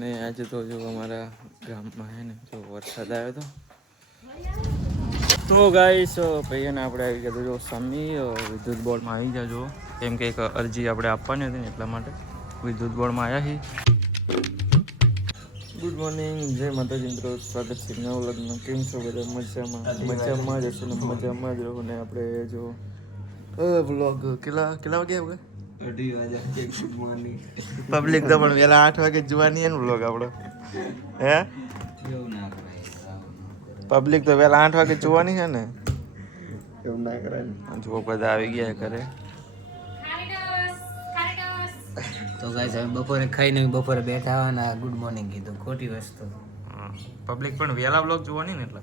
ને આજે તો જો અમારા ગામમાં હે ને જો વરસાદ આવ્યો તો ગાઈસ ભાઈને આપણે આવી ગયા જો સમી વિદ્યુત બોર્ડમાં આવી ગયા જો કેમ કે એક અરજી આપણે આપવાની હતી ને એટલા માટે વિદ્યુત બોર્ડમાં આવ્યા છીએ. ગુડ મોર્નિંગ, જય માતાજી મિત્રો, સ્વાગત છે નવ લગ્ન. કેમ છો બધા? મજામાં જ હશો ને મજામાં જ રહો ને. આપણે જો વ્લોગ કેટલા વાગે આવે? 2:30 વાગે. Good morning. પબ્લિક તો પણ વેલા 8 વાગે જોવાની એનું વ્લોગ આપણો હે એવું ના કરાય. પબ્લિક તો વેલા 8 વાગે જોવાની છે ને. એવું ના કરાય. જો બધા આવી ગયા ઘરે. તો ગાઈસ હવે બપોરે ખાઈને બપોરે બેઠા હોય ને ગુડ મોર્નિંગ કીધું, ખોટી વસ્તુ. પબ્લિક પણ વેલા વ્લોગ જોવાની ને એટલે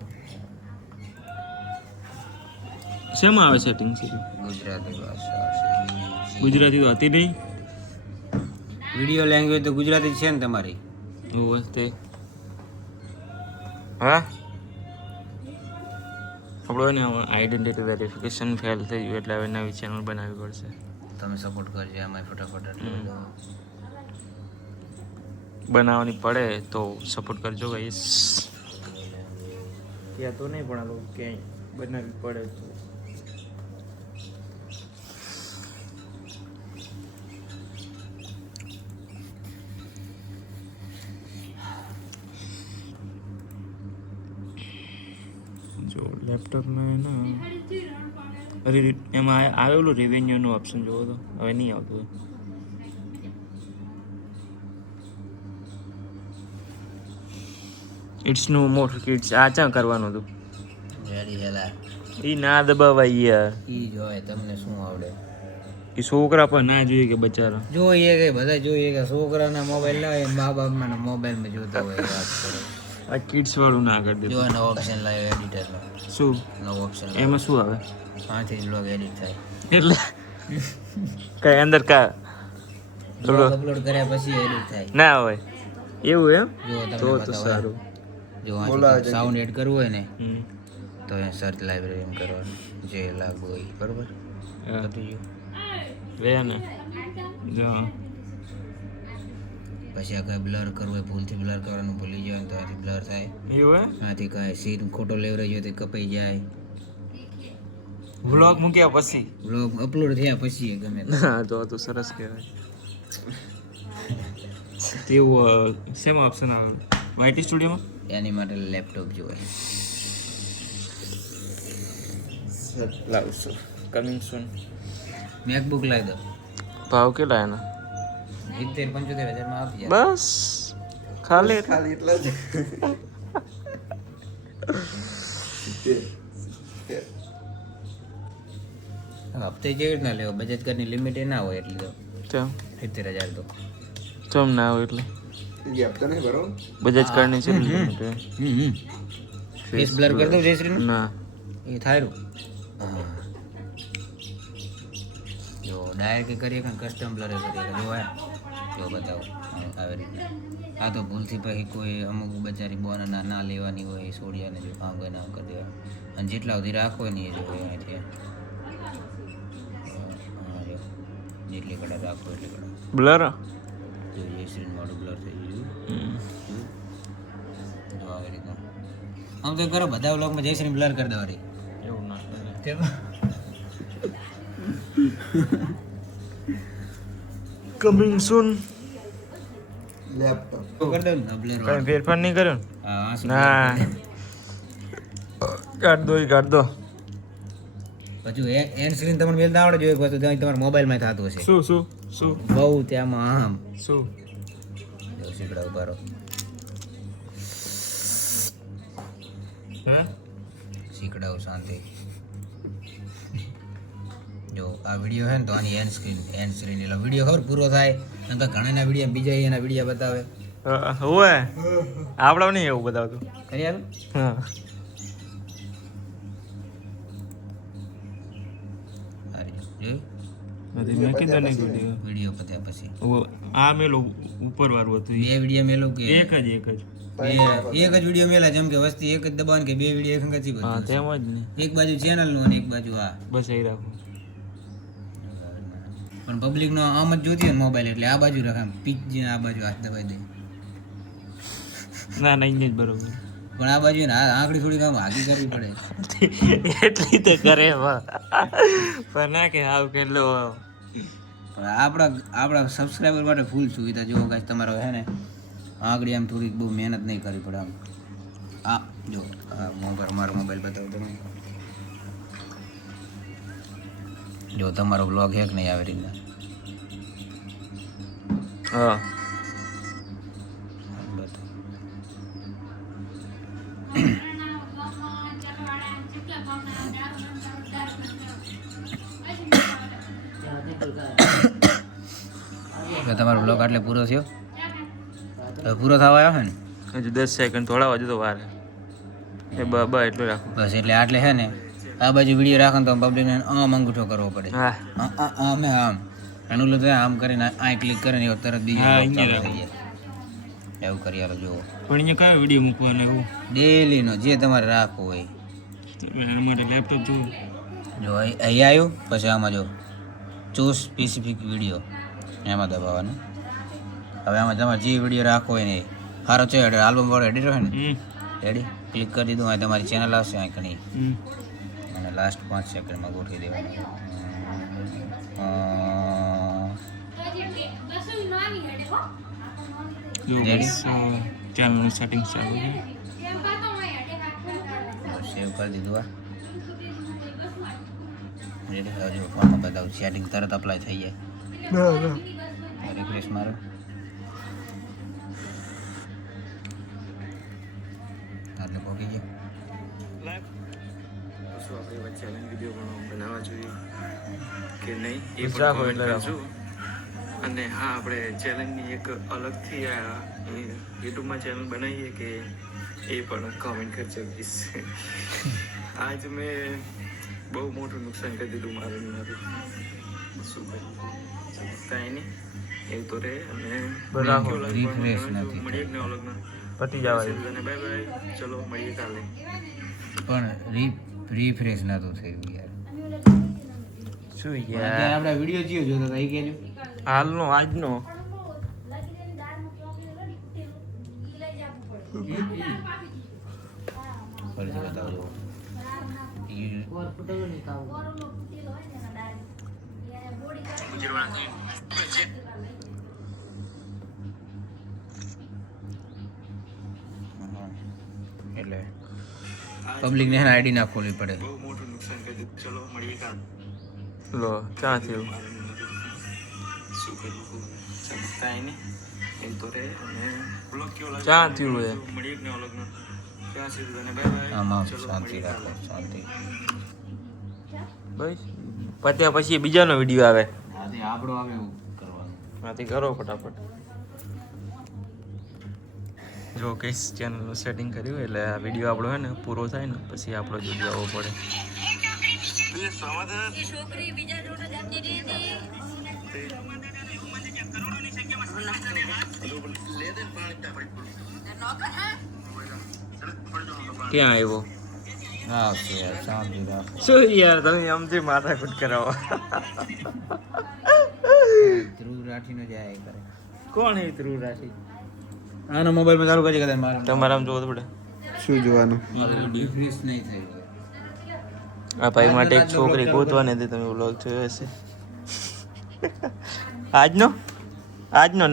શેમાં આવે સેટિંગ સીધી? ગુજરાતી ભાષા ગુજરાતી તો હતી નહીં. વિડિયો લેંગ્વેજ તો ગુજરાતી છે ને તમારી? ઓહ તે હા આપણો ને આઈડેન્ટિટી વેરિફિકેશન ફેલ થઈ ગયું એટલે હવે નવી ચેનલ બનાવવી પડશે. તમે સપોર્ટ કરજો આમાં ફટાફટ. બનાવવાની પડે તો સપોર્ટ કરજો ગાઈસ. ત્યાં તો નહીં પણ આ લોકો ક્યાંય બનાવવી પડે તો જો લેપટોપમાં ને અરે એમાં આવેલું રેવન્યુનું ઓપ્શન જોવો તો હવે નહીં આવતું. ઇટ્સ નો મોર કિડ્સ આ ચા કરવાનું હતું રેડી હેલા ઈ ના દબાવાય યાર. ઈ જોય તમને શું આવડે? ઈ છોકરા પર ના જોઈએ કે બચારા જોઈએ કે બધા જોઈએ કે છોકરાના મોબાઈલ લાવે, મા બાપના મોબાઈલમાં જોતા હોય. વાત કરો આ કિડ્સ વાળું ના કરી જો દે. નવો ઓપ્શન લાવ્યો એડિટરનો. શું નવો ઓપ્શન એમાં શું આવે? આથી જ બ્લોગ એડિટ થાય. એટલે કઈ અંદર કા બ્લોગ અપલોડ કર્યા પછી એડિટ થાય. ના હોય એવું એમ? જો તો તમને તો બતાવો. સારું. જો સાઉન્ડ એડ કરવું હોય ને હમ. તો એ સર્ચ લાઇબ્રેરી કરવાનું, જે લાગુ હોય બરોબર. હા. પતી ગયું. વે ને જો પછી આ કઈ બ્લર કરવું હોય, ભૂલથી બ્લર કરવાનું ભૂલી જાય તો આથી બ્લર થાય. એવું હે? આથી કાંઈ સીન ખોટો લેવરાઈ ગયો તો કપાઈ જાય. વ્લોગ મૂક્યા પછી બ્લોગ અપલોડ થયા પછી ગમે તે. હા તો સરસ કહેવાય. તેવું શેમાં ઓપ્શન આવે? વાયટી સ્ટુડિયોમાં? એની માટે લેપટોપ જોઈએ. લાવશું કમિંગ સૂન. મેકબુક લાવી દો. ભાવ કેટલા એના? 70-75 હજારમાં આપી જાય. બસ ખાલી એટલા જ. હપ્તે કેવી રીતના લેવો? બચત કરની લિમિટ એ ના હોય એટલી તો. ચમ 70,000 તો ચમ ના આવે એટલે હપ્તા નહીં બરોબર. બજાજ કાર્ડની છે લિમિટ. ફેસ બ્લર કરી દઉં જયશ્રીનું? ના એ થાય રૂ. હા જો ડાયરેક્ટ કરીએ કે કસ્ટમ બ્લર કરીએ કે જો જો બતાવો આવી રીતના. આ તો ભૂલથી પછી કોઈ અમુક બચારી બોન ના લેવાની હોય એ છોડિયાને જો કામ કરીને આમ કરી દેવા. અને જેટલા સુધી રાખો ને એ જો અહીંથી જેટલી કડા રાખો એટલી કડા. બ્લર જો જયશ્રીનું મોડું બ્લર થઈ ગયું. જો આવી રીતના આમ તો કરો બધા વ્લોગમાં જયશ્રી બ્લર કરી દેવાની. એવું ના કમિંગ સૂન લેપટોપ કરી દઉં ને બ્લર. કઈ ફેરફાર નહીં કર્યો ને? હા ના કાઢ દો. પછી એન સ્ક્રીન તમને મેલતા આવડે જો એક વસ્તુ તમારા મોબાઈલમાં થતું હશે. શું બહુ ત્યાંમાં આમ શું જો શીકડા ઉભા રહો. હે શીકડાઓ શાંતિ. જો આ વિડીયો છે ને તો આની એન સ્ક્રીન એટલે વિડીયો ખબર પૂરો થાય અને તો ઘણાના વિડીયો બીજા એના વિડીયો બતાવે. હોય આપડે નહીં એવું બતાવતું. કરી આવે હા મેં કીધું નહીં વિડીયો પત્યા પછી આ મેલો ઉપર વાળું હતું બે વિડીયો મેલો કે એક જ એક જ વિડીયો મેલા જેમ કે વસ્તી એક જ દબાણ કે બે વિડીયો એક જ હા તેમ જ ને એક બાજુ ચેનલ નું અને એક બાજુ આ. બસ એ રાખો. પણ પબ્લિક નો આમ જ જોતી હોય ને મોબાઈલ એટલે આ બાજુ રાખે, પીચ આ બાજુ હાથ દબાઈ દે. ના નહીં જ બરોબર પણ આ બાજુ ને આંકડી થોડી કામ હાકી કરવી પડે. એટલી તો કરે પણ ના કે આવું કેટલો પણ આપણા સબસ્ક્રાઈબર માટે ફૂલ સુવિધા જો ગાઈસ તમારો હે ને આંકડી આમ થોડીક બહુ મહેનત નહીં કરવી પડે આમ. આ જો મારો મોબાઈલ બતાવો તમે. જો તમારો બ્લોગ હેક નહીં આવે રીતના. હા તમારો બ્લોગ આટલે પૂરો થયો. હવે પૂરો થવા આવ્યો છે ને હજુ 10 સેકન્ડ થોડા હજુ તો વાર એ બા એટલું રાખું બસ. એટલે આટલે છે ને આ બાજુ વિડીયો રાખો તો પબ્લિકને આમ અંગૂઠો કરવો પડે. હા આમ એનું લીધે આમ કરીને આ ક્લિક કરીને તરત બીજો vlog ચાલુ થઈ જાય. એવું કરી આલો જુઓ. પણ અહીંયા કયો વિડીયો મૂકવાનો એવું ડેલીનો જે તમારે રાખવો હોય. અમારે લેપટોપ જોવું જો અહીં આવ્યું પછી આમાં જો ચૂઝ સ્પેસિફિક વિડીયો એમાં દબાવવાનું. હવે આમાં તમારે જે વિડીયો રાખવો હોય ને સારો છે આલ્બમ વાળો એડિટર હોય ને રેડી ક્લિક કરી દીધું અહીં તમારી ચેનલ આવશે અહીં ઘણી અને લાસ્ટ 5 સેકન્ડમાં ગોઠવી દેવાનું. ચેનલનું સેટિંગ ચાલુ સેવ કરી દીધું આ રેડી. હવે જો ફોનમાં બતાવું સેટિંગ તરત અપ્લાય થઈ જાય. રિફ્રેશ મારો એટલે પહોંચી ગયો. શું આપણે વચ્ચે વિડીયો બનાવવા જોઈએ કે નહીં એ પણ કોમેન્ટ કરજો. અને હા આપણે ચેલેન્જની એક અલગથી યુટ્યુબમાં ચેનલ બનાવીએ કે એ પણ કોમેન્ટ કરજો પ્લીઝ. આજ મેં બહુ મોટું નુકસાન કરી દીધું મારું શું કહ્યું કાંઈ નહીં એવું તો રહે. અને રિફ્રેશ નથી મળીએ ને અલગના પતી જવા અને બાય બાય ચલો મળીએ કાલે. પણ રિફ્રેશ નતું થયું યાર. શું આપણા વિડીયો જીઓ જોતો હતા એ કહેજો. હાલનો આજનો ફરીથી બતાવજો. એટલે પબ્લિકને આઈડી ના ખોલવી પડે. બહુ મોટું નુકસાન કરી દીધું. ચલો મળીએ કાલે. લો ક્યાં થયું શું કર્યું કાંઈ નહીં એમ તો રહે. અને બ્લોગ કેવો લાગે ક્યાં થયું હોય મળીએ ને અલગનો ક્યાં થયું અને બાય બાય. આમાં શાંતિ રાખો શાંતિ. બસ પત્યા પછી બીજાનો વિડીયો આવે આથી આપણો આવે એવું કરવાનું. આથી કરો ફટાફટ. જો કઈશ ચેનલનું સેટિંગ કર્યું એટલે આ વિડીયો આપણો હે ને પૂરો થાય ને પછી આપણો જ વિડીયો આવવો પડે. ક્યાં આવ્યો હા યાર શાંતિ રાખો. શું યાર તમે આમથી માથાકૂટ કરાવો. ધ્રુવ રાઠીનો જાય કરે. કોણ એ ધ્રુવ રાઠી? આનો મોબાઈલમાં ચાલુ કરી કદાચ મારે તમારે આમ જોવું પડે. શું જોવાનું? રિફ્રેશ નહીં થયું. આ ભાઈ માટે એક છોકરી ગોતવાની હતી તમે વ્લોગ જોયો હશે. આજનો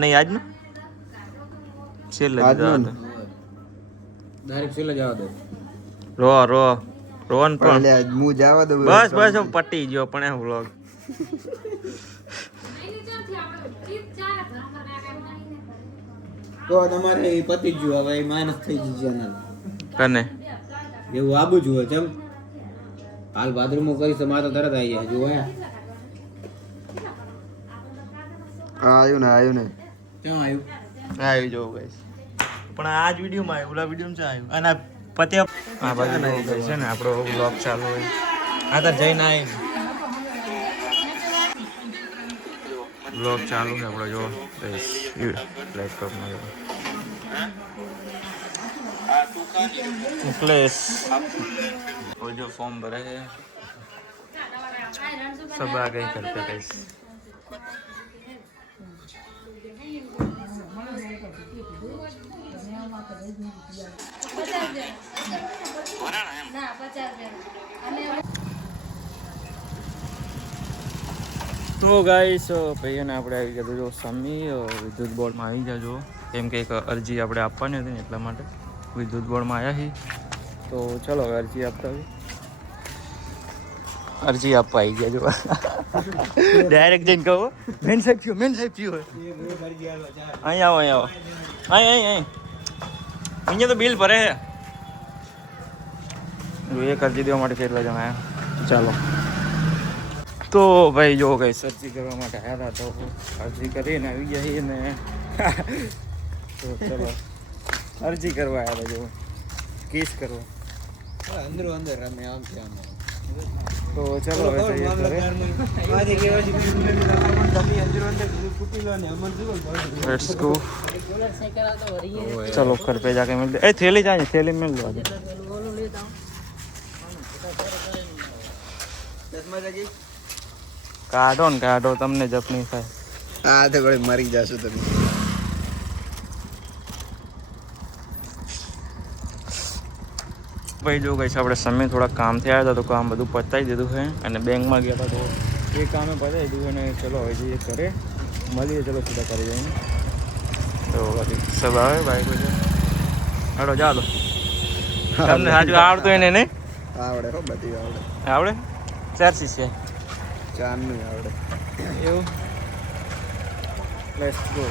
નહીં આજનો છેલ્લે ડાયરેક્ટ છેલ્લે જવા દો. રોન પણ હું જવા દઉં. બસ પટી ગયો પણ એ વ્લોગ તો તમારે પતિ જ હવે માઇનસ થઈ ગઈ ચેનલ કને એવું આબુ જુઓ ચમ હાલ બાથરૂમ કરીશ તો મારે તો તરત આવી જાય જુઓ આવ્યું ને ક્યાં આવ્યું આવી જોવું ગાઈસ. પણ આ જ વિડીયોમાં આવ્યું ઓલા વિડીયોમાં છે આવ્યું અને પત્યા આ બાજુ છે ને આપણો વ્લોગ ચાલુ હોય આ તો જઈને આવીને વ્લોગ ચાલુ છે આપણો જો લેપટોપમાં જો प्लेस वो जो फॉर्म भरा है सब आ गए घर पे गाइस. તો ગાઈસ ભાઈઓને આપણે આવી ગયા જો સમી વિદ્યુત બોર્ડમાં આવી ગયા જો કેમ કે એક અરજી આપણે આપવાની હતી ને એટલા માટે વિદ્યુત બોર્ડમાં આવ્યા છીએ તો ચલો હવે અરજી આપતા આવી અરજી આપવા આવી ગયા જો ડાયરેક્ટ જઈને કહો મેન સાહેબ થયો અહીં આવો અહીંયા તો બિલ ભરે છે એક અરજી દેવા માટે કેટલા જણા આવ્યા ચાલો તો ભાઈ જો ગઈ અરજી કરવા માટે આવ્યા હતા તો અરજી કરીને આવી ગયા છીએ ને તો ચલો અરજી કરવા આવ્યા હતા જો કેસ કરવા અંદર રમે આમ છે આમ તો ચલો હવે જઈએ ઘરે. Let's go. चलो घर पे जाके मिलते ए थैली चाहिए थैली मिल लो आगे કાઢો ને કાઢો તમને જપ નહીં થાય આ તો ગળે મરી જશો તમે ભાઈ જો ગઈ છે આપણે સમય થોડા કામથી આવ્યા હતા તો કામ બધું પતાવી દીધું છે અને બેંકમાં ગયા હતા તો એ કામે પતાવી દીધું અને ચલો હવે જઈએ ઘરે મળીએ ચલો સીધા કરી જઈને તો પછી સબ આવે બાઈક બધું હાલો જા દો તમને સાજુ આવડતું એને નહીં આવડે હો બધી આવડે આવડે ચારસી છે ચારનું આવડે એવું લેટ્સ ગો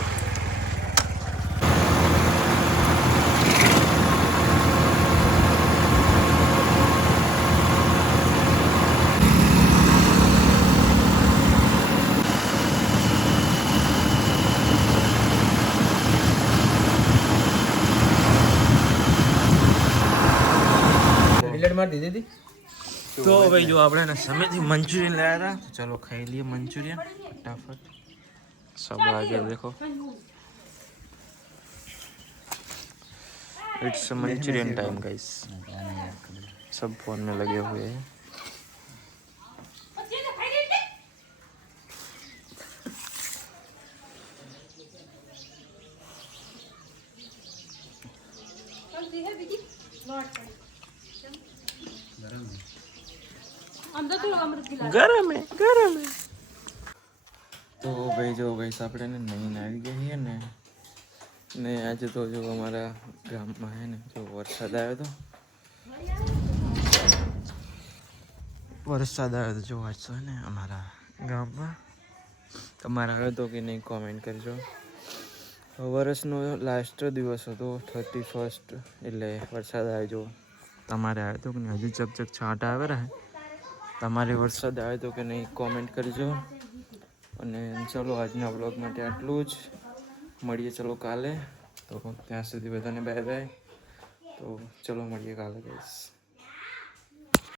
મારી દીધી તો ભાઈ જો આપણે સમયથી મંચુરિયન લાયા હતા તો ચલો ખાઈ લઈએ મંચુરિયન ફટાફટ सब आगे देखो इट्स मंचूरियन टाइम गाइस सब फोन में लगे हुए हैं गरम है तो भाई जो गाइस આપણે ને નહીં આવી ગયા છીએ ને આજે તો જો અમારા ગામમાં હે ને જો વરસાદ આવ્યો તો જો આજ તો ને અમારા ગામમાં તમારા આવ્યો તો કે નહીં કોમેન્ટ કરજો વર્ષનો લાસ્ટ દિવસ હતો 31 એટલે વરસાદ આવ્યો જો તમારે આવ્યો તો કે નહીં હજુ ચકચક છાંટા આવે રહે તમારે વરસાદ આવ્યો તો કે નહીં કોમેન્ટ કરજો અને ચલો આજના વ્લોગ માટે આટલું જ મળીએ ચલો કાલે તો ત્યાં સુધી બધાને બાય બાય તો ચલો મળીએ કાલે ગાઈસ